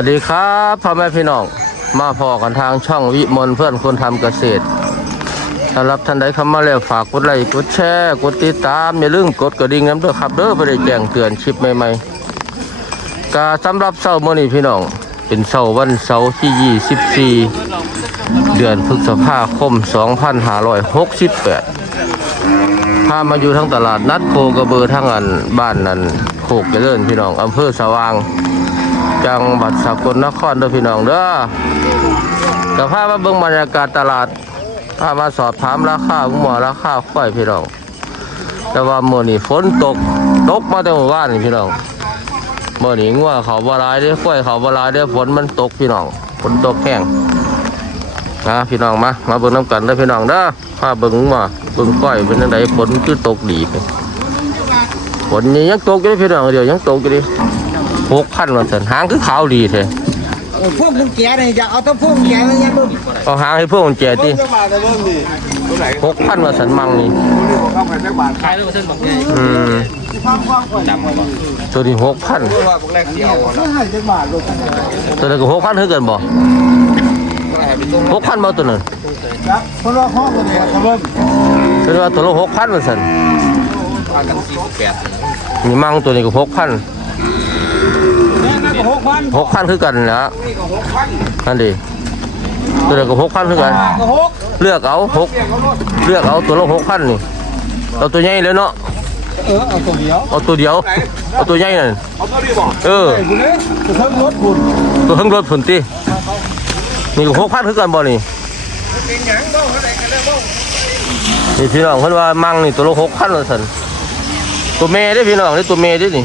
วัสดีครับพ่อแม่พี่น้อง มาพอกันทางช่องวิมลเพื่อนคนทำเกษตรสำหรับท่านใดเข้ามาแล้วฝากกดไลค์กดแชร์กดติดตามอย่าลืมกดกระดิ่งน้ำด้วยครับเด้อไปได้แจ้งเตือนคลิปใหม่ๆกาสำหรับเสาร์มื้อนี้พี่น้อง เป็นเสาร์วันเสาร์ที่ 24 เดือนพฤษภาคม 2568พามาอยู่ทั้งตลาดนัดโคกระเบือทั้งอันบ้านนั้นโคกเจริญพี่น้องอำเภอสว่าง จังหวัดสกลนครเด้อพี่น้องเด้อจะพามาเบิ่งบรรยากาศตลาดพามาสอบถามราคาหมูราคาควายพี่น้อง แต่ว่าเมื้อนี้ฝนตกตกมาแต่เมื่อวานพี่น้องเมื้อนี้งัวเขาบ่หลายเด้อควยเขาบ่หลายเด้ฝนมันตกพี่น้องฝนตกแห้งนะพี่น้องมามาเบิ่งน้ำกันเด้อพี่น้องเด้อพาเบิ่งงัวเบิ่งควายเป็นจังไดฝนคือตกดีไปฝนนี่ยังตกอยู่เด้อพี่น้องเดี๋ยวยังตกอยู่ดิ หกพันวันสันหางคือขาวดีเท่โอ้พวกมึงแก่เนี่ยจะเอาแตัวพวกแก่มันยังมึงเอาหางให้พวกมันแก่ที่จะมาแต่เบิ่งดิตัวไหนหกพันวันสันมังนี่เข้าไปสักบาทขายด้วยเส้นบางใหญ่อืมฟังฟังก่อนตัวนี้หกพันตัวว่าพวกแรกเดียวไม่ให้จังบาทลูกตัวนี้ก็หกพันเท่ากันบ่ตัวไหนเป็นตัวหกพันบ่ตัวนั้นครับคนละห้องกันเลยครับเบิ้มตัวนี้ว่าตัวละหกพันวันสันพากันสี่สิบแปดนี่มังตัวนี้ก็หกพัน แม่นั่นก็หกพันหกพันคือกันนะนี่ก็หกพันนั่นดิตัวนี้ก็หกพันคือกัน ก็หกเลือกเอาหกเลือกเอาตัวละหกพันนี่เอาตัวใหญ่เลยเนาะเออเอาตัวเดียวเอาตัวเดียวเอาตัวใหญ่นั่นเอาตัวนี้บอกเออ ไอ้บุเล่จะเพิ่มรถคุณตัวทั้งรถผลตีนี่ก็หกพันคือกันบ่นี่เป็นหยังต้องอะไรกันแล้วบ้างนี่พี่น้องเพิ่นว่ามังนี่ตัวละหกพันว่าซั่นตัวเมย์ได้อพี่น้องนี่ตัวเมย์ได้อนี่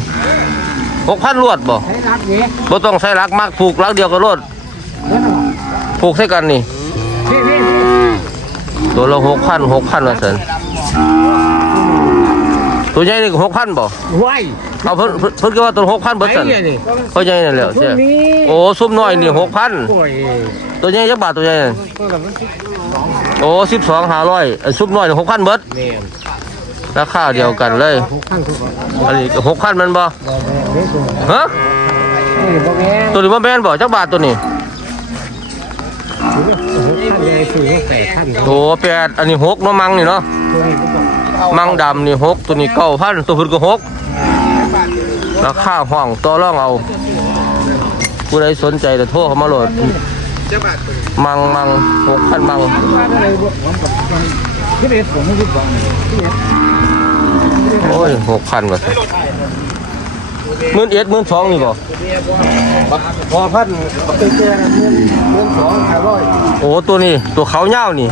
หกพันรวดบ่ใช้รักเนี่ยบ่ต้องใช้รักมากผูกรักเดียวก็รวดผูกใส่กันนี่ พี่พี่ตัวละหกพันหกพันว่าซั่นตัวใหญ่นี่ก็หกพันบ่ไหวเอาเพิ่นเพิ่นเพิ่นก็ว่าตัวหกพันเบิดซั่นไอ้เนี่ยนี่ตัวใหญ่นั่นแหละเสียตัวนี้โอ้ซุปน้อยนี่หกพันโอ้ยตัวใหญ่จักบาทตัวใหญ่นั่นตัวละมันสิบโอ้สิบสองห้าร้อยซุปน้อยนี่หกพันเบิดเนี่ย ราคาเดียวกันเลยหกพันอันนี้หกพันมันบ่เล็กตัวฮะนี่พวกนี้ตัวนี้บ่แม่นบ่จักบาทตัวนี้หกพันใหแปดพันโอ้แปดอันนี้หกเนาะมังนี่เนาะมังดำนี่หกตัวนี้เก้าพันตัวพุ่นก็หกราคาห้องต่อรองเอา ผู้ใดสนใจจะโทรเขามาโหลดมังมังหกพันมัง โอ้ยหกพันกว่าหมื่นเอ็ดหมื่นสองนี่บ่พอพันเจอเจอเงินเงินสองห้าร้อยโอ้ตัวนี้ตัวเขาเน่าวนี่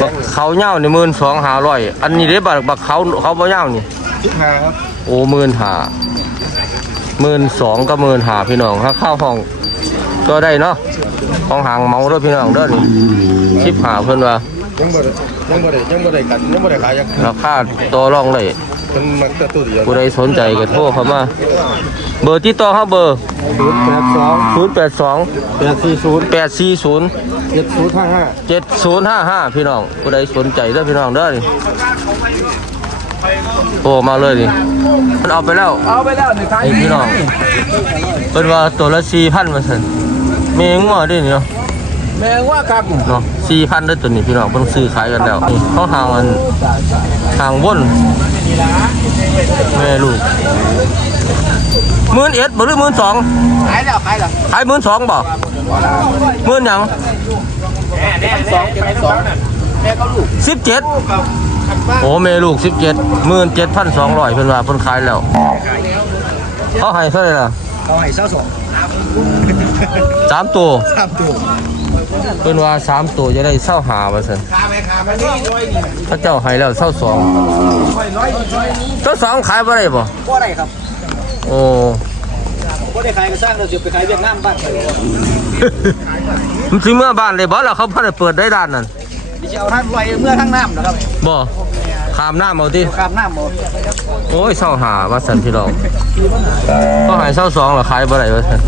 บักเขาเน่าวนี่หมื่นสองห้าร้อยอันนี้เด้บักบักเขาเขาบ่เน่าวนี่สิบห้าครับโอ้หมื่นหาหมื่นสองกับหมื่นหาพี่น้องถ้าเข้าห้องก็ได้เนาะห้องหางเมาเด้วยพี่น้องเด้อนี่ชิบหาเพิ่นว่า ยังบ่ได้ยังบ่ได้ยังบ่ได้กันยังบ่ได้ขายยังราคาต่อรองได้เป็นมันแต่ตัวเดียวผู้ใดสนใจก็โทรเข้ามา เบอร์ที่ต่อเฮาเบอร์ ศูนย์แปดสอง0 8 2 แปดสี่ศูนย์8 4 0 เจ็ดศูนย์ห้าห้า7 0 5 5 พี่น้องผู้ใดสนใจเด้อพี่น้องเด้อนี่โทรมาเลยนี่มันเอาไปแล้ว เอาไปแล้วหนึ่งท้ายนี่พี่น้องเป็นว่าตัวละสี่พันมาสันมีงัวด้วยนี่เนาะแมงว่าครับเนาะ สี่พันด้วยตัวนี้พี่น้องเพิ่งซื้อขายกันแล้วนี่เขาห่างมันห่างวนแม่ลูกหมื่นเอ็ดบ่หรือหมื่นสองขายแล้วขายแล้วขายหมื่นสองบ่หมื่นหยังสองเจ็ดสองแม่ก็ลูกสิบเจ็ดโอ้แม่ลูกสิบเจ็ดหมื่นเจ็ดพันสองร้อยเพิ่นว่าเพิ่นขายแล้วเขาให้เท่าไหร่ล่ะเขาให้เศร้าสองสามตัวสามตัว เพิ่นว่าสามตัวจะได้เศร้าหาว่าซั่นขาแม่ขาแม่นี่ร้อยนี่พระเจ้าให้แล้วเศร้าสองร้อยร้อยร้อยนี้เศร้าสองขายบ่ได้บ่ก็ได้ครับ โอ้ก็ได้ขายก็สร้างเราจะไปขายเวียดนามบ้างมันสิเมื่อบ้านเลยบ่แล้วเขาเพิ่นได้เปิดได้ด้านนั่นดิฉันเอาท่านลอยเมื่อทั้งน้ำนะครับบ่ขามน้ำเอาติข้ามน้ำหมดโอ้ยเศร้าหาว่าซั่นพี่น้องก็ให้เศร้าสองแล้วขายบ่ได้ว่าซั่น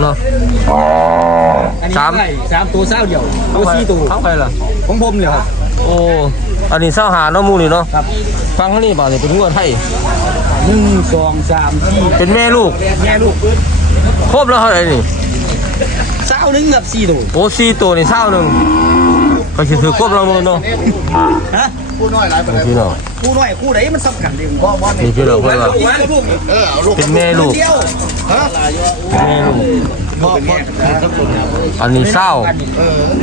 เนาะอันนี้สามได้สามตัวเศร้าเดียวตัวสี่ตัวเท่าไหร่ล่ะของผมเลยครับโอ้อันนี้เศร้าหาเนาะหมูนี่เนาะครับฟังเขานี่บ่นี่เป็นงัวไทยงหนึ่งสองสามสี่เป็นแม่ลูกแม่ลูกครบแล้วเท่าไหร่นี่เศร้าหนึ่งกับสี่ตัวโอ้สี่ตัวนี่เศร้าหนึ่ง ก็สิถือครบแล้วมือเนาะฮะนี่พี่น้องคู่น้อยคู่ไหนมันสำคัญดีบ่บ่นี่พี่น้องเพื่อนว่าลูกเป็นแม่ลูกเดียวฮะแม่ลูกบ่บ่อันนี้เศร้า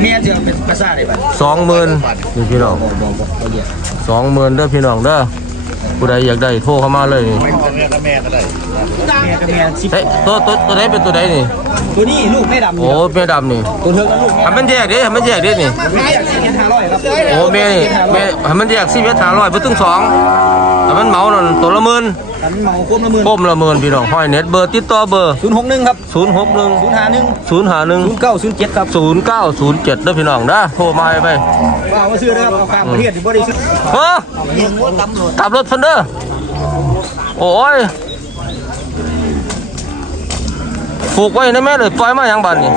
เมียจะเป็นภาษาได้บ่สองหมื่นนี่พี่น้องสองหมื่นเด้อพี่น้องเด้อ ผู้ใดอยากได้โทรเข้ามาเลยนี่แม่กับแม่สิบเฮ้ยตัวตัวตัวไหนเป็นตัวไหนนี่ ตัวนี้ลูกไม่ดำโอ้แม่ดำนี่ตัวเธอกับลูกทำมันแยกดิทำมันแยกดินี่ แม่อยากสี่ห้าร้อยครับโอ้แม่นี่แม่ทำมันแยกสี่เมตรห้าร้อยเพิ่งสองแต่ มันเหมานั่นตัวละหมื่นกันเมาควบละหมื่นก้มละหมื่นพี่น้องห้อยเน็ตเบอร์ติดต่อเบอร์ศูนย์หกหนึ่งครับศูนย์หกหนึ่งศูนย์ห้าหนึ่งศูนย์ห้าหนึ่งศูนย์เก้าศูนย์เจ็ดครับศูนย์เก้าศูนย์เจ็ดเด้อพี่น้องนะโทรมาให้ไปว่าว่าซื้อนะครับเอาข้ามประเทศที่บ่ได้ซื้อเฮ้อยังว่าตำรวจขับรถเพิ่นเด้อโอ้ยผูกไว้ในแม่เลยปล่อยมาอย่างบันนี่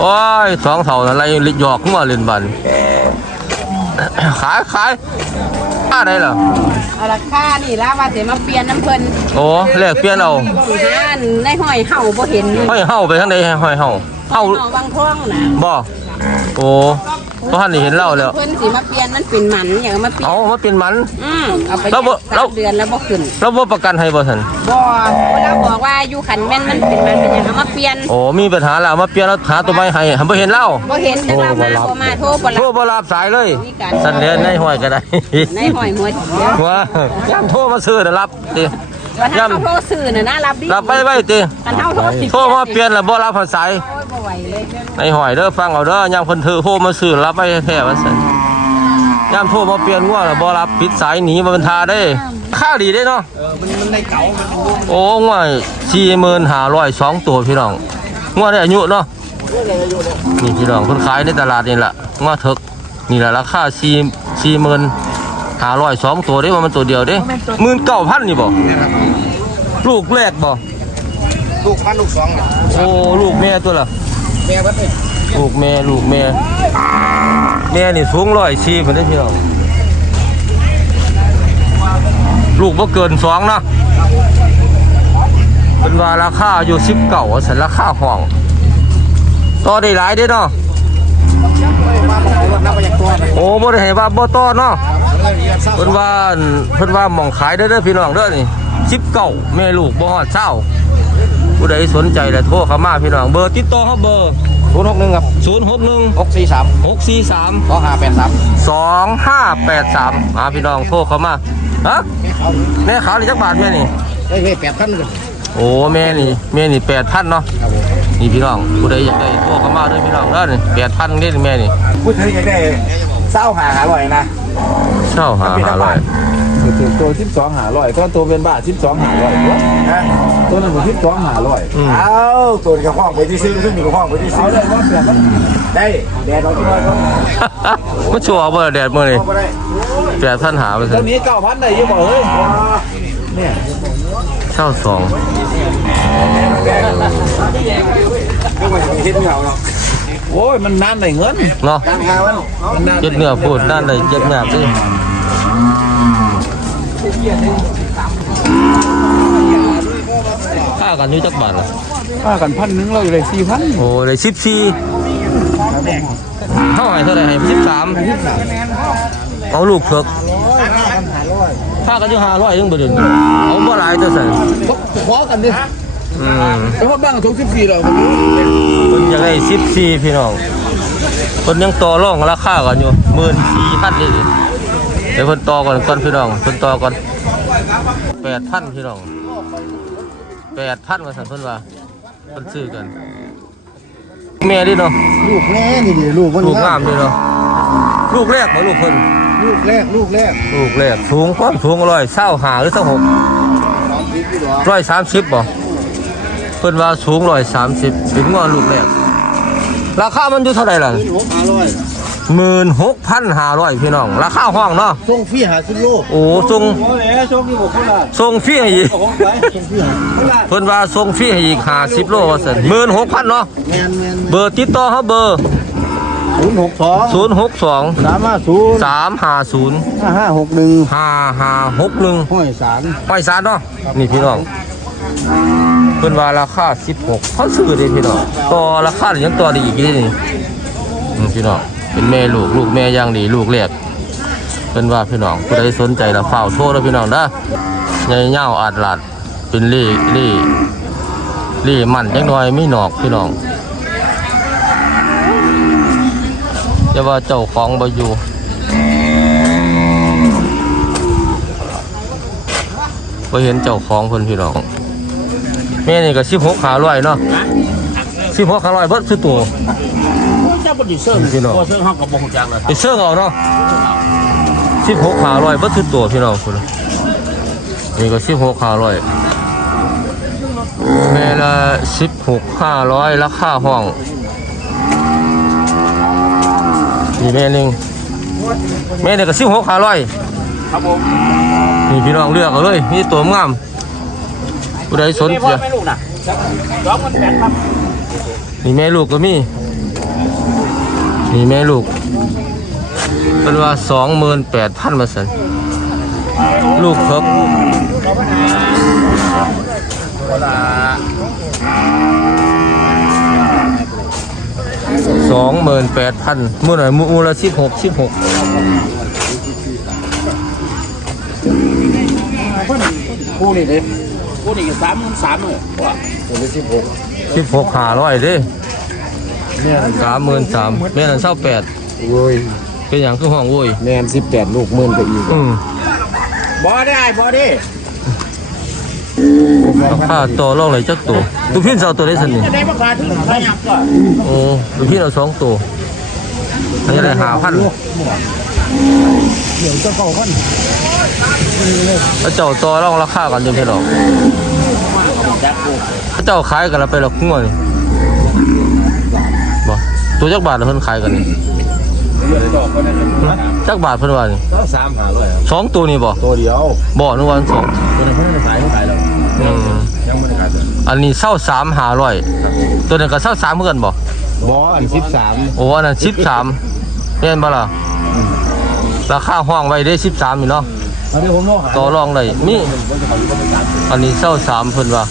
โอ้ยสองเท่าอะไรหยอกขึ้นมาเล่นบัน ขายขายอะไรล่ะเอาราคานี่ละว่าสิมาเปลี่ยนน้ำเพิ่นโอ้แลกเปลี่ยนเอาหาในห้อยเห่าบ่เห็นห้อยเฮาไปทางใดห้อยเฮาเฮาเห่าบางท้องน่ะบ่โอ้ บ่ทันได้เห็นเล่าแล้ว เพิ่นสิมาเปลี่ยนมันเป็นหมันอย่างมาเปลี่ยนเอามาเป็นมัน อืมเอาไปแล้วบ่สาแล้ว มเดือนแล้วบ่ขึ้นแล้วบ่ประกันให้บ่ซั่นบ่เราบอกว่าอยู่ขันแม่นมันเป็นมันเป็นอย่างเอามาเปลี่ยนโอ้มีปัญหาแล้วเอามาเปลี่ยนแล้วหาตัวใหม่ให้หันบ่เห็นเล่าบ่เห็นแต่ว่ามาบ่มาโทรบ่โทรรับบ่รับสายเลยสั่นเรียนในห้อยก็ได้ ในห้อยหัวเดียว ว่าย่ำโทรมาซื้อน่ะรับติ ว่าถ้าเขาโทรซื้อน่ะนะรับดีรับไปไว้ติคันเฮาโทรสิโทรมาเปลี่ยนแล้วบ่รับสายโอ้ยบ่ไหวเลยในห้อยเด้อฟังเอาเด้อย่ำเพิ่นถือโทรมาซื้อรับไว้แท้ๆว่าซั่นย่ำโทรมาเปลี่ยนงัวแล้วบ่รับปิดสายหนีมาเป็นทาได้ค่าดีได้เนาะมันได้เก่ามันโอ้งัว45,000สองตัวพี่น้องงัวได้อายุเนาะนี่พี่น้องเพิ่นขายในตลาดนี่ล่ะงัวเถกนี่ล่ะราคา4 45,000 500สองตัวเด้ว่ามันตัวเดียวเด้19,000นี่บ่ลูกแรกบ่ลูกพันลูกสองน่ะโอ้ลูกแม่ตัวละแม่บัดนี่ลูกแม่ลูกแม่แม่นี่สูงร้อยสี่เพิ่นได้อพี่น้องลูกบ่เกินสองนะเป็นว่าราคาอยู่สิบเก่าสันราคาห้องต่อได้หลายเด้อเนาะมาบอกว่า นับไปจากตัวนะโอ้บ่ได้ให้ว่าบ่ต่อเนาะเพิ่นว่าอั่นเพิ่นว่าหม่องขายเด้อเด้อพี่น้องเด้อนี่สิบเก่าแม่ลูกบ่ฮอดเช้าผู้ใดสนใจแล้วโทรเข้ามาพี่น้องเบอร์ติดต่อเฮาเบอร์ศูนย์หกหนึ่งครับ061หกสี่สาม643สองห้าแปดสามสองห้าแปดสามมาพี่น้องโทรเข้ามาฮะแม่ขาวนี่จักบาทแม่นี่ได้เว้ยแปดพันเลย โอ้แม่นี่แม่นี่แปดพันเนาะนี่พี่น้องผู้ใดอยากได้โทรเข้ามาด้วยพี่น้องเด้อนี่แปดพันนี่แม่นี่พูดถึงอยากได้เศร้าหาหาร่อยนะเช่าหาหาร้อยถึงตัวทิปสองหาร้อยก็ตัวเป็นบาททิปสองหาร้อยฮะตัวนั้นผมทิปสองหาร้อยอืมเอาตัวนี้กับห้องไปที่ซื้อซึ่งมีกับห้องไปที่ซื้เอาอเลยว่าเปลี่ยนมันได้แดดเราที่น้อยก็มันชัวร์บ่ล่ะแดดมื้อนี่ไม่ได้แปดพันหาไปตัสิวนี้เก้าพันได้ยังบอกเฮ้ยเนี่ย เช่าสองก็ไม่เห็นเหงาหรอกโอ้ยมันนานได้เงินเนาะการหาวันมันนานเจ็ดเนื้อพูดนั่นเลยเจ็ดเนื้อสิค่ากันอยู่จักบาทล่ะค่ากันพันหนึงเราอยู่เลยสี่พันโอ้เลยสิบสี่เท่าไหร่เท่าไหร่ให้สิบสามเอาลูกเถก ถ้ากันอยู่ห้าร้อยยังบ่ถึงเอาบ่หลายตัวสั่นขอกันดิอืมไปพบบ้างทุกสิบสี่เราเพิ่นอยากได้สิบสี่พี่น้องเพิ่นยังต่อรองราคากันอยู่หมื่นสี่พันนี่ดิเดี๋ยวเพิ่นต่อก่อนก่อนพี่น้องเพิ่นต่อก่อนแปดพันพี่น้องแปดพันว่าสั่นเพิ่นว่าเพิ่นซื้อกันแม่ดิเนาะลูกแม่นี่ดิลูกมันลูกงามดิเนาะลูกแรกบ่ลูกเพิ่น ลูกแรกลูกแรกลูกแรกสูงความสูงร้อยเศร้าหาหรือเศร้าหกร้อยสามสิบบ่เพิ่นว่าสูงร้อยสามสิบถึงว่าลูกแรกราคามันอยู่เท่าไหร่ล่ะหกห้าร้อยหมื่นหกพันห้าร้อยพี่น้อง ราคาห้องเนาะส่งฟรีหาสิบโลโอ้ส่งโอ้ยโชคดีบอกคุณล่ะส่งฟรีให้อีกของไปส่งฟรีหาเพิ่นว่าส่งฟรีให้อีกห้าสิบโลว่าซั่นหมื่นหกพันเนาะแมนแมนเบอร์ติดต่อเขาเบอร์ ศศูนย์หกสองศูนย์หกสองสามห้าศูนย์สามห้าศูนย์ห้าห้าหกหนึ่งห้าห้าหกหนึ่งห้อยสารไปสารเนาะนี่พี่น้องเพิ่นว่าราคาสิบหกเขาซื้อเด้พี่น้องต่อราคายังต่อได้อีกเด้นี่อืมพี่น้องเป็นแม่ลูกลูกแม่ย่างดีลูกแรกเพิ่นว่าพี่น้องผู้ใดสนใจแล้วเฝ้าโทรแล้วพี่น้องเด้อใหญ่เง่าอาดลาดเป็นเล่เล่เล่มันจังน้อยไม่หนอกพี่น้อง จะว่าเจ้าของบ่อยู่ไปเห็นเจ้าของเพิ่นพี่น้องแม่นี่ก็สิบหกขาลอยเนาะสิบหกขาลอยเบิดคือตัวเจ้าบดีเซิร์พี่น้องตัวเซิร์ห้องกับบ่งจังเลยไปเสื่องเอาเนาะสิบหกขาลอยเบิดคือตัวพี่น้องคุณนี่ก็สิบหกขาลอยแม่ละสิบหกห้าร้อยราคาห้อง นี่แม่หนึ่งแม่นี่ก็สิบหกขาลอยครับผมนี่พี่น้องเลือกเอาเลยนี่ตัวงามผู้ใดสนนี่ใจพ่อไม่ลูกนะสองมันแปดครับนี่แม่ลูกก็มีนี่แม่ลูกเป็นว่าสองหมื่นแปดพันมาสันลูกเพิก สองหมื่นแปดพันมื่อไหร่มูละสิบหกสิบหกคู่นี่เลยคู่นี่สามมันสามเลยว่าสิบหกหาร้อยเด้สามหมื่นสามแม่นั่นเศร้าแปดโว้ยเป็นอย่างคือห้องโว้ยแมนสิบแปดลูกหมื่นไปอีกอืมบ่ได้บ่ได้ ราคาต่อรองเลยจักตัวดูพี่เจ้าตัวได้สนิทจะได้ราคาถึงไปยังก็โอ้ดูพี่เอาสองตัวอันนี้ได้หาพันเดี๋ยวจะเข้ากันแล้วเจ้าต่อรองราคากันจนพี่น้องจักกูแล้วเจ้าขายกันแล้วไปละคุ้งนี่บ่ตัวจักบาทเพิ่นขายกันนี่จักบาทเพิ่นว่านี่ก็สามหาร้อยครับสองตัวนี่บ่ตัวเดียวบ่นึกว่าสอง อันนี้เศร้าสามหาร้อยตัวนั้นก็เศร้าสามเหมือนกันบ่บออันสิบสามโอ้อันนั้นสิบสามเห็นบ่ล่ะราคาห้องไว้ได้สิบสามอยู่เนาะอันนี้ผมโลหะต่อรองได้มีอันนี้เศร้าสามเพิ่นว่า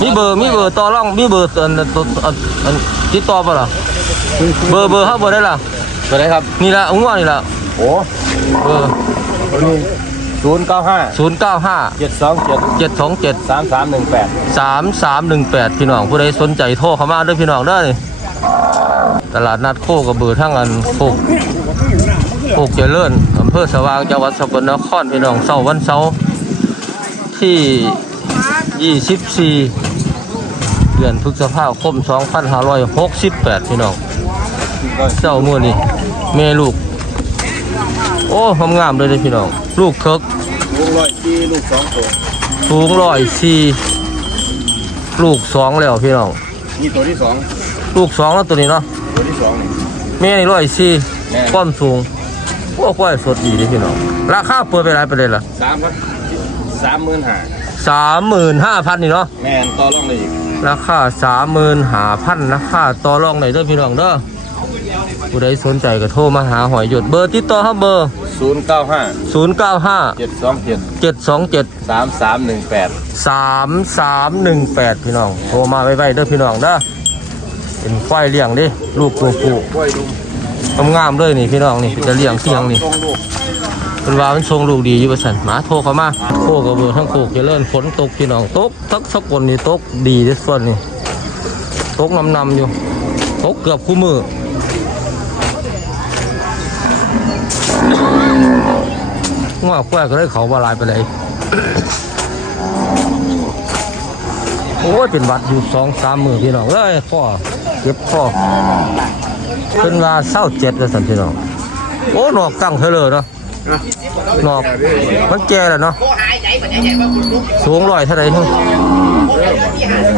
มีเบอร์มีเบอร์ต่อรองมีเบอร์อันตัวอันอันติดต่อป่ะล่ะเบอร์เบอร์เฮาบ่ได้ล่ะตัวไหนครับนี่ล่ะอุ้งว่านี่ล่ะโอ้เบอร์ตัวนี้ ศูนย์เก้าห้า095 เจ็ดสองเจ็ด727 สามสามหนึ่งแปด 3318 พี่น้องผู้ใดสนใจโทรเข้ามาเด้อพี่น้องเด้อนี่ตลาดนัดโคกระบือทั้งอันโคกโคกเจริญอำเภอสว่างจังหวัดสกลนครพี่น้องเสาร์วันเสาร์ที่ 24 เดือนพฤษภาคม 2568 พี่น้องเจ้ามือนี่แม่ลูก โอ้งามๆเลยเด้อพี่น้อง ลูกเคิกลูกร้อยที่ลูกสองตัวสูงร้อยสี่ลูกสองแล้วพี่น้อง นี่ตัวที่สองลูกสองแล้วตัวนี้เนาะตัวที่สองนี่แม่นี่ร้อยสี่แม่ความสูงพวกควายสดดีเด้พี่น้อง ราคาเปิดไปหลายประเด็นละสามครับสามหมื่นห้าสามหมื่นห้าพันนี่เนาะแม่นต่อรองเลยอีกราคาสามหมื่นห้าพันราคาต่อรองไหนอยเด้อพี่น้องเด้อ ผู้ใดสนใจก็โทรมาหาหอยหยดเบอร์ติดต่อครับเบอร์ ศูนย์เก้าห้าศูนย์เก้าห้าเจ็ดสองเจ็ดเจ็ดสองเจ็ดสามสามหนึ่งแปดสามสามหนึ่งแปดพี่น้อง โทรมาไว้ๆเด้อพี่น้องเด้อเป็นควายเลี้ยงเดิลูกตัวผู้กล้วยลุงงามๆเลยนี่พี่น้องนี่จะเลี้ยงเสียงนี่ทรงลูกเป็นว่ามันทรงลูกดีอยู่ประสันหมาโทรเข้ามาโคกระเบือทั้งโคกเจริญฝนตกพี่น้องตกทักสกลนี่ตกดีที่สุดนี่ตกนำนำๆอยู่ตกเกือบคู่มือ อควายก็ได้เขาบาลายไปเลย โอ้ยเป็นวัดอยู่สองสามมือพี่น้องเอ้ยข้อเจ็บข้อเป็นว่าเศร้าเจ็ดเลยสันพี่น้องโอ้หนอกตั้งเธอเลยเนาะหนอกมันแก่แล้วเนาะสูงร้อยเท่าไหร่ฮึ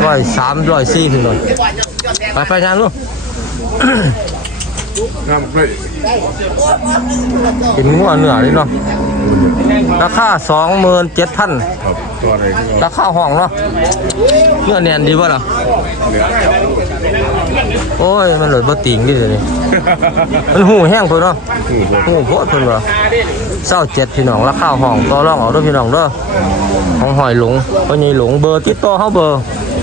ร้อยสามร้อยสี่ถึงเลยไปไปงานลูก น้ำเฮ้ยกินงัวเนื้อนี่เนาะราคาสองหมื่นเจ็ดพันครับตัวอะไรก็ราคาห้องเนาะเนื้อแน่นดีป่ะล่ะโอ้ยมันหลุดบ่ติงดิเดี๋ยวนี้มันหูแห้งเพิ่นเนาะหูโพดเพิ่นว่าเศร้าเจ็ดพี่น้องราคาห้องต่อรองเอาเด้อพี่น้องเด้อของหอยหลงพ่อใหญ่หลงเบอร์ติดต่อเฮาเบอร์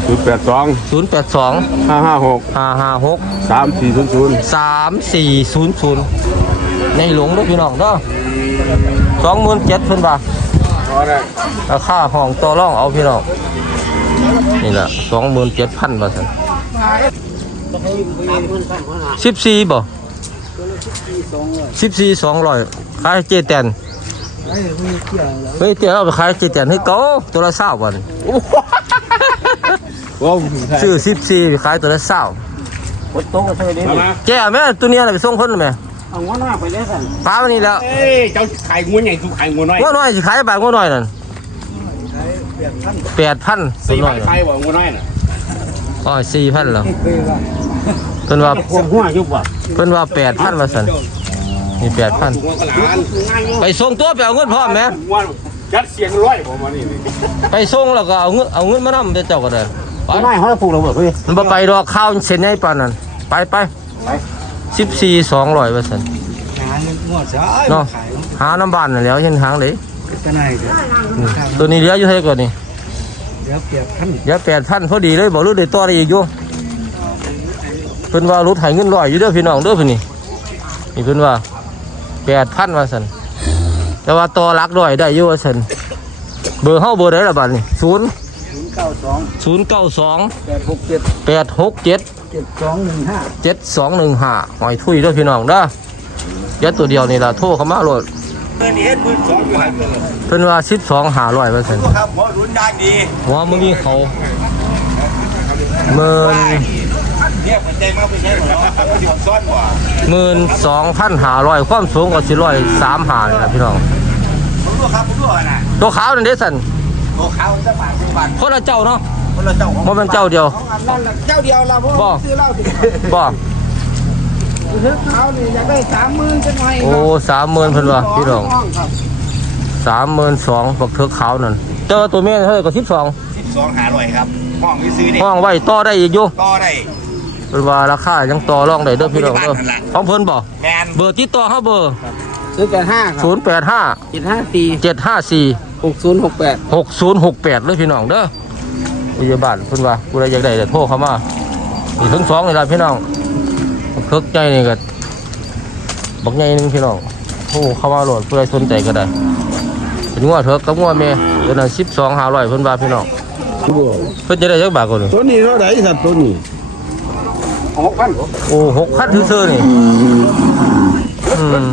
ศูนย์แปดสอง082ห้าห้าหก556สามสี่ศูนย์ศูนย์สามสี่ศูนย์ศูนย์ในหลวงด้วยพี่น้องเด้อสองหมื่นเจ็ดเพิ่นบาทราคาห้องต่อรองเอาพี่น้องนี่แหละสองหมื่นเจ็ดพันบาทสันสิบสี่บ่สิบสี่สองร้อยขายเจแตนเฮ้ยเจ้าเอาไปขายเจแตนให้เก๋ตัวละเศร้าวัน ว้าวซื้อสิบสี่ไปขายตัวละเศร้าโต๊ะเธอนี่แก่แม่ตัวเนี้ยน่ะไปส่งเพิ่นไหมเอาหัวหน้าไปเลยสั่นป้าวันนี้แล้วเอ้ยเจ้าขายงัวใหญ่สุขายงัวน้อยงัวน้อยสิขายบาทงัวน้อยนั่นแปดพันตัวสี่น้พัอนยขายว่างัวน้อยน่ะอ๋อสี่พันแล้วเพิ่นว่าพวกหัวยุบว่ะเพิ่นว่าแปดพันว่าสันนี่แปดพันถุงกระหลานไปส่งตัวไปเอาเงินพร้อมไหมว่าจัดเสียงร้อยผมมานี่ไปส่งแล้วก็เอาเงินเอาเงินมานำไปเจ้าก็ได้ ไปไม่เขาจะปลูกระเบิดเฮ้ยมันบ่ไปดอกข้าวเส้นใหญ่ปานนั้นไปไปสิบสี่สองร้อยว่าสันหาเงินงวดใช่เนาะหาน้ำบ้านน่ะแหล้วเห็นหางเลยก็ได้เดี๋ยวอืมตัวนี้เหลืออยู่เท่าไหร่ก่อนนี่เดี๋ยวเปรียบท่านเหลือแปดพันพอดีเลยบอกรู้ได้ต่อได้อีกอยู่เพิ่นว่ารถไถเงินร้อยอยู่เด้อพี่น้องเด้อพี่นี่นี่เพิ่นว่าแปดพันว่าสันแต่ว่าต่อรักร้อยได้อยู่ว่าสันเบอร์เฮาเบอร์ไหนล่ะบัดนี้ศูนย์ศูนย์ เก้าสองศูนย์เก้าสองแปดหกเจ็ดแปดหกเจ็ดเจ็ดสองหนึ่งห้าเจ็ดสองหนึ่งห้าหอยทุยเด้วยพี่น้องเด้อเดี๋ยัดตัวเดียวนี่ล่ะโทรเข้ามาโหลดเงินเอ็ดหมื่นสองอยู่หันเลยเพิ่นว่าสิบสองหาร้อยเปอร์เซ็นต์ครับหมอรุนดังดีว่ามึงมีเขาหมื่นเนี่ยมันใจมากไปใช่ไหมสิบซ้อนกว่าหมื่นสองพันหาร้อยความสูงก็สิร้อยสามหานี่ล่ะพี่น้องผมรู้ครับผมรู้นะตัวขาวนั่นเด้สัน โอ้เขาจะผ่านจะผ่านคนละเจ้าเนาะคนละเจ้าของบ่แมันเจ้าเดียวนั่นเจ้าเดียวเราเพราะบ่ ซื้อเหล้าติดบ่ซื้อเขานี่อยากได้สามหมื่นจะหน่อยโอ้สามหมื่นเพิ่นว่าพี่น้องครับสามหมื่นสองบักเทือกขาวนั่นเจอตัวแม่เท่าไหร่ก็สิบสองสิบสองหาร้อยครับ ห้องที่ซื้อนี่ห้องไว้ต่อได้อีกอยู่ต่อได้ เพิ่นว่าราคายังต่อรองได้เด้อพี่น้องเด้อของเพิ่นบ่แมนเบอร์ติดต่อเฮาเบอร์ซื้อกันห้าครับ0 8 5เจ็ดห้าสี่7 5 4ห กศูนย์หกแปด6 0 6 8เลยพี่น้องเด้อพยาบาลเพิ่นว่าผู้ใดอยากได้เดี๋ยวโทรเข้ามาอีกทั้งสองนี่ล่ะพี่น้องบักเคิกใหญ่นี่ก็บักใหญ่หนึงพี่น้องโอ้เข้ามาโหลดผู้ใดสนใจก็ได้เป็นงัวเถิกกับงัวแม่เดือนละ12 500เพิ่นว่าพี่น้องเพิ่นจะได้จักบาทก่อนนี่ตัวนี้เท่าไหร่สัตว์ตัวนี้หกพันโอ้6,000ซื่อๆนี่อืม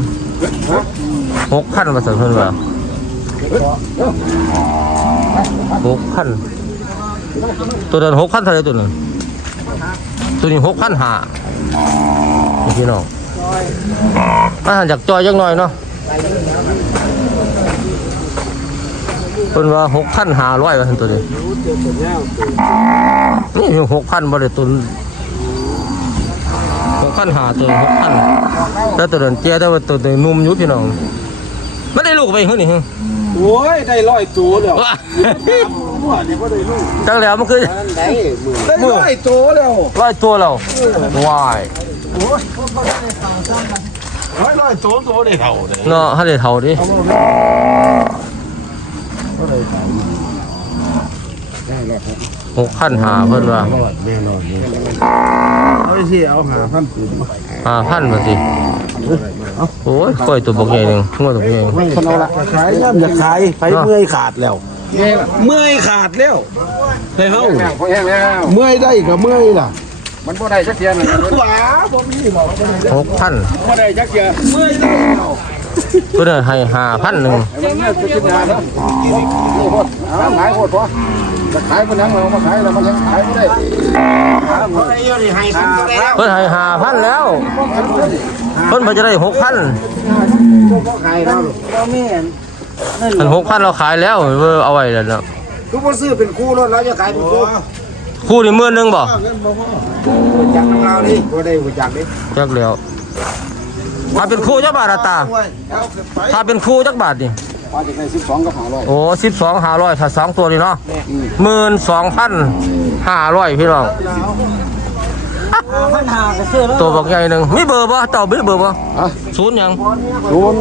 6,000ว่าซั่นเพิ่นว่า หกพันตัวนั้นหกพันเท่าไรตัวนั้นตัวนี้หกพันหาพี่น้องมาหันจากจอยยังหน่อยเนาะเป็นว่าหกพันหาร้อยว่าซั่นตัวนี้นี่หกพันบริตุนหกพันหาตัวหกพันแล้วตัวนั้นเจ้าแต่ว่าตัวนี้นุ่มยู่พี่น้องไม่ได้ลูกไปเฮ้ยนี่ โอ้ยได้ร้อยตัวแล้วว้าหัวนี่ก็ได้ลูกจังแล้วมันคือได้หมื่นได้ร้อยตัวแล้วร้อยตัวเราวายร้อยร้อยตัวตัวได้เท่าเลยเนาะให้ได้เท่าดิหกขั้นหาเพิ่นว่าแน่นอนเอาสิเอาหาพันตัวหาพันมาสิ โอ้ยก้อยตัวบกใหญ่หนึ่งงวดตัวบกใหญ่หนึ่งคนเอาละขายย่ำอยากขายไปเมื่อยขาดแล้ว เมื่อยขาดแล้วไปเฮ้าเมื่อยได้กับเมื่อยล่ะ มันบ่ได้จักเทียนนะหวาบ่มีบอกหกพันบ่ได้จักเทียนเมื่อยได้แล้วเพิ่นให้หาพันหนึ่งมันเนี่ย จะกินยาเนาะนี่โคตรเอาขายโคตรพอจะขายมันยังเอามาขายแล้วมันยังขายไม่ได้เพราะไอ้ยอนี่ให้ทั้งตัวแล้วเพิ่นให้หาพันแล้วเพิ่นเพิ่นจะได้หกพันขายแล้วบ่มีอันอันหกพันเราขายแล้วเออเอาไว้แล้วเนาะทุกคนซื้อเป็นคู่รถแล้วจะขายเป็นคู่คู่นี่หมื่นหนึงบ่หัวจักน้ำเราดิบ่ได้หัวจักดิจักแล้วถ้าเป็นคู่จักบาทละตาถ้าเป็นคู่จักบาทนี่ ปลาจากในสิบสองก็หาร้อยโอ้สิบสองห้าร้อยถ้าสองตัวนี่เนาะหมื่นสองพันห้าร้อยพี่น้องตัวบักใหญ่หนึ่งมีเบอร์ป่ะเต่ามีเบอร์ป่ะอะศูนย์หยังศูนย์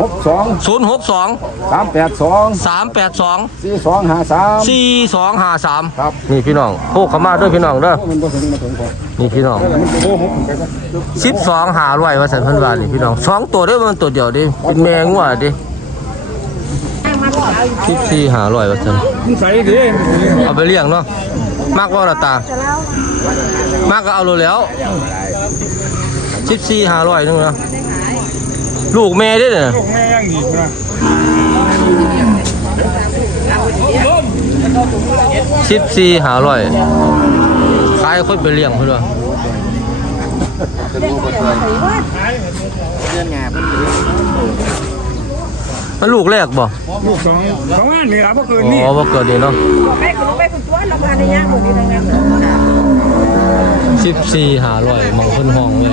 หกสองศูนย์หกสองสามแปดสองสามแปดสองสี่สองห้าสามสี่สองห้าสามครับนี่พี่น้องโคกเขามาด้วยพี่น้องเด้อมันก็ถึงมาถึงก่อนนี่พี่น้องมันจะโม่หกไปก็สิบสองหาร้อยว่าสันพันบาทนี่พี่น้องสองตัวเด้อมันตัวเดียวดิเป็นแมงว่ะดิ สิบสี่หาร้อยว่าสันใส่ดิเอาไปเลี้ยงเนาะมากว่าละตา มากก็เอาเลยแล้วสิบสี่หาร้อยนึงนะลูกแม่ได้เนี่ยแม่ยังอีนะสิบสี่หาร้อยขายค่อยไปเลี้ยงเพื่อนว่า มันลูกแรกบ่ลูกสองสองอันนี่ครับเมื่อคืนอ๋นี่อบ่เกิดนี่เนาะไปคุณไปคุณตัวเราพาในย่างหมดนี่ทั้งนั้นสิบสี่หาร้อยมองขึ้นห้องเลย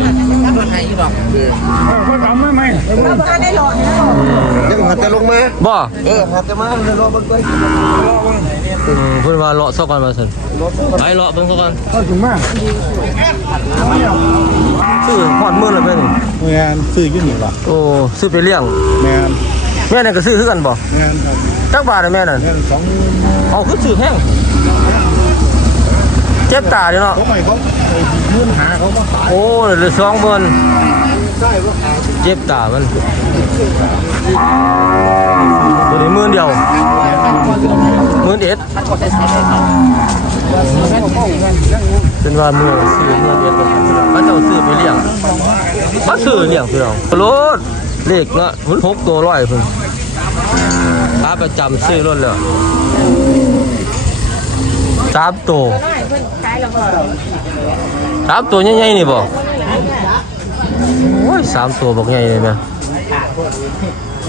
เขาทำไม่ไหมเราพาได้หลอดนะยังหัดแต่ลงมาบ่เออหัดแต่มาเลยรอเบิ่งไปอืมเพิ่นว่าเลาะซะก่อนว่าซั่นไปเลาะเบิ่งซะก่อนก็ถึงมากซื้อฮอดมื้อแล้วแม่นี่แม่นซื้ออยู่นี่ล่ะโอ้ซื้อไปเลี้ยงแม่น แม่นั่นก็ซื้อคือกันบ่แม่นครับจักบาทอะแม่นั่นแม่นสองเอาคือซื้อแพงเจ็บตาเด้เนาะเขาไม่เขาไอ้ที่ยื่นหาเขามาขายโอ้เหลือ20,000เจ็บตามันตัวนี้หมื่นเดียวหมื่นเอ็ดเป็นว่ามือซื้อเมื่อเดือนก็เจ้าซื้อไปเลี้ยงมาซื้อเลี้ยงพี่น้องรถ เลขเนาะมันหกตัวร้อยเพิ่นขาประจำซื้อรถเลยสามตัวน้อยเพิ่นขายเราก็สามตัวใหญ่ๆนี่บ่โอ้ยสามตัวบอกใหญ่เลยนะ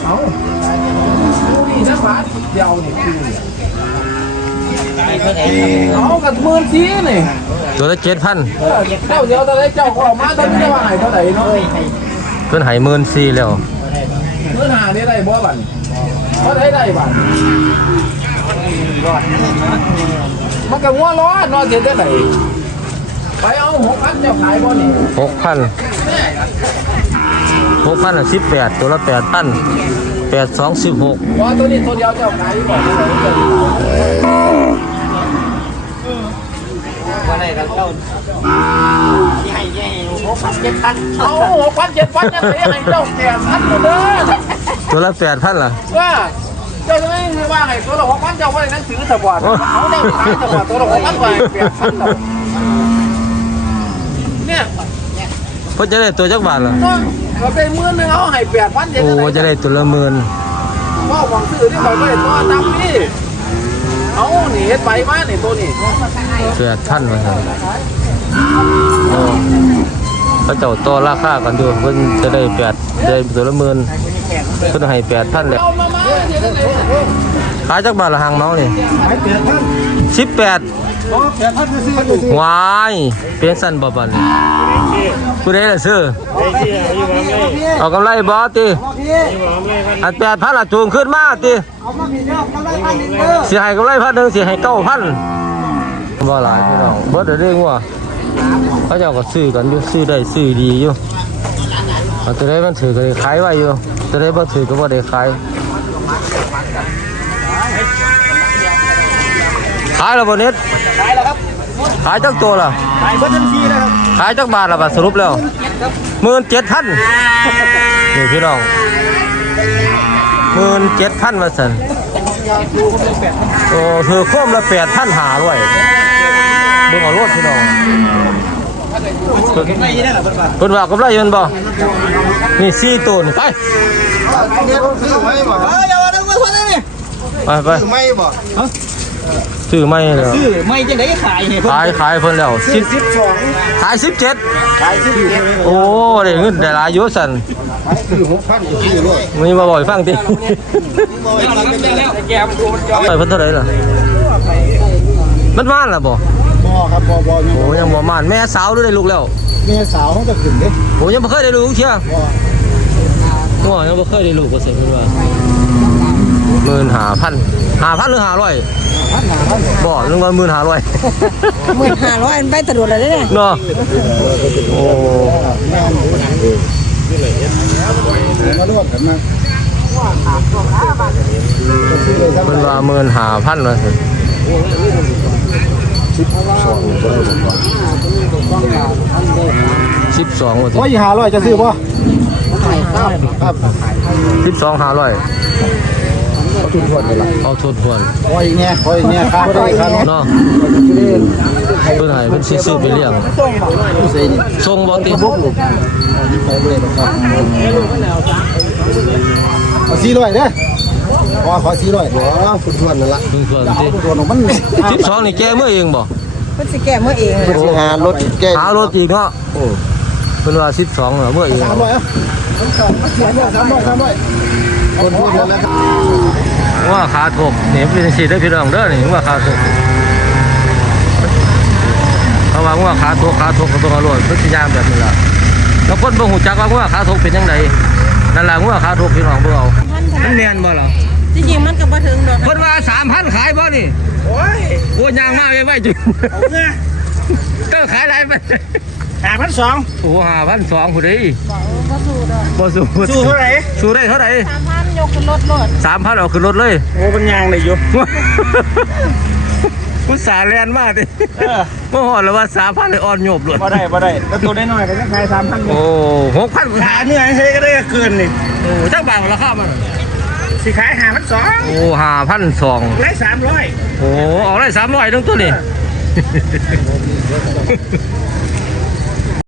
เอากับหมื่นสี่นี่ตัวละเจ็ดพันเจ้าเดียวตอนไหนเจ้าออกมาตอนนี้จะว่าหายเท่าไหร่เนาะเพิ่นให้หมื่นสี่แล้วเมื่อหานี่ได้บ่บันเพราะได้ได้บันมันก็งัวร้อนนอนเสียได้ไหนไปเอาหกพันเจ้าขายบ่นี่หกพันหกพันอะสิบแปดตัวละแปดพันแปดสองสิบหกว่าตัวนี้ตัวเดียวเจ้าขายบ่ ได้ไหนเอาหกพันเจ็ดพันยังไงให้เจ้าแก่พันอยู่เด้อตัวละแปดพันล่ะว่าเจ้าจะไม่ว่าไงตัวละหกพันเจ้าว่าในหนังสือสบอดเขาเจ้าขายสบอดตัวละหกพันไปเปลี่ยนพันเราเนี่ยเพิ่นจะได้ตัวจักบาทล่ะก็เราเป็นหมื่นหนึงเขาให้แปดพันเจ็ดโอ้จะได้ตัวละหมื่นว่าของซื้อที่เขาไม่ได้ตัวดำนี่ เอาหนีเฮ็ดไปมานี่ตัวนี้แปดพันว่าซั่นโอ้พระเจ้าต่อราคากันดูเพิ่นจะได้แปดได้ตัวละหมื่นเพิ่นให้แปดท่านเลย ขายจักบาทละหางเมาส์นี่ขายเปลี่ยนพันสิบแปดอ๋อเปลี่ยนพันซื้ออยู่วายเป็นสั้นบ่บัดนผู้ใดล่ะซื้อเอากำไรบ่ติอันแปดพันละจูงขึ้นมาติเอามาพี่น้องกำไรพันหนึ่งเด้อสิให้กำไรพันหนึ่งสิให้เก้าพันบ่หลายพี่น้องเบิดเด้งว่าเขาเจ้าก็ซื้อกันอยู่ซื้อได้ซื้อดีอยู่เอาตัวใดมันถือก็ได้ขายไว้อยู่ตัวใดบ่ถือก็บ่ได้ขายขายแล้วบ่เน็ตขายแล้วครับขายจักตัวล่ะขายเบิดทันทีนะครับขายจักบาทละบาทสรุปแล้วหมื่นเจ็ดพันนี่พี่น้องหมื่นเจ็ดพันมาสันโอ้เธอควมละแปดพันหาด้วยเบิ่งเอารถพี่น้องเพิ่นไม่ได้หรอเบิดบาทเพิ่นว่ากำไรเงินบ่นี่สี่ตัวนี่ไปเนี่ยซื้อไม่บ่เอออย่าว่าเด้อว่าเด้อนี่ไปไป ซื้อไม่บ่ซื้อไม่แล้วซื้อไม่จังได๋ขายนี่ขายขายเพิ่นแล้วสิบ12ขายสิบเจ็ดขาย17โอ้ได้เงินได้หลายอยู่สันซื้อ6,000ก็ซื้อด้วยมีมาบ่อยฟังติแล้วแกมันดูมันจอไปเพิ่นเท่าไหร่ล่ะมันม่านล่ะบ่บ่ครับบ่บ่ยังโอ้ยังบ่ม่านแม่สาวหรือได้ลูกแล้วบเมียสาวเขาจะขึ้นเด้โอ้ยังไม่เคยได้ลูกเชียวง้อยังไม่เคยได้ลูกก็เสร็จเป็นว่า หมื่นหาพันหาพันหรือหาร้อยบอกเรื่องวันหมื่นหาร้อยหมื่นห้าร้อยไปตะโดดเลยเนี่ยเนาะโอ้มาลวดกันมามันว่าหมื่นหาพันเลยสิบสองวันโอ้ยหาร้อยจะซื้อป่ะครับสิบสองหาร้อย ทุนทวนเลยล่ะเอาทดทวนโอ้ยเนี่ยโอ้ยเนี่ยครับได้ครับเนาะเพื่อนให้เป็นซื้อๆไปเลี้ยงผู้เสียนี่ทรงบอติบุกลูกไปเลยครับเอาสี่ร้อยเด้อขอขอสี่ร้อยบ่ทุนทวนนั่นล่ะทุนทวนติทุนทวนของมันสิบสองนี่แกเมื่อเองบ่เพิ่นสิแก้เมื่อเองเป็นสิหารถแก้หารถอีกเนาะเป็นว่าสิบสองเหรอเมื่อเองสามร้อยอะสามร้อยสามร้อยคนพูดนั่นแหละครับ ว่าขาถกนี่เป็นสีได้พี่น้องเด้อนี่ว่าขาถกเพราะว่าว่าขาถกขาถกก็ต้องเอารถเป็นสิยามแบบนี้ล่ะแล้วคนบ่ฮู้จักว่าว่าขาถกเป็นจังไดนั่นล่ะว่าขาถกพี่น้องเบิ่งเอามันแม่นบ่ล่ะจริงๆมันก็บ่ถึงดอกเพิ่นว่า3,000ขายบ่นี่โอ้ยโอ้ยางมาไว้ๆจุก็ขายหลายไป หาพันสองโอ้5,200ผู้ใดบ่สู้ดอกบ่สู้สู้เท่าไหร่สู้ได้เท่าไหร่3,000ยกขึ้นรถรถ3,000เอาขึ้นรถเลย โอ้เป็นยางเลยอยู่กูสาแลนมากดิเมื่อหอดแล้วว่าสามพันเลยอ่อนโยบเลยบ่ได้บ่ได้แต่ตัวน้อยๆก็ยังขายสามพันโอ้หกพันขาเนื้อเฮ้ยก็ได้เกินนี่โอ้จ้างบาทราคามันสิขายหาพันสองโอ้ห้าพันสองได้สามร้อยโอ้เอาได้สามร้อยทั้งตัวนี่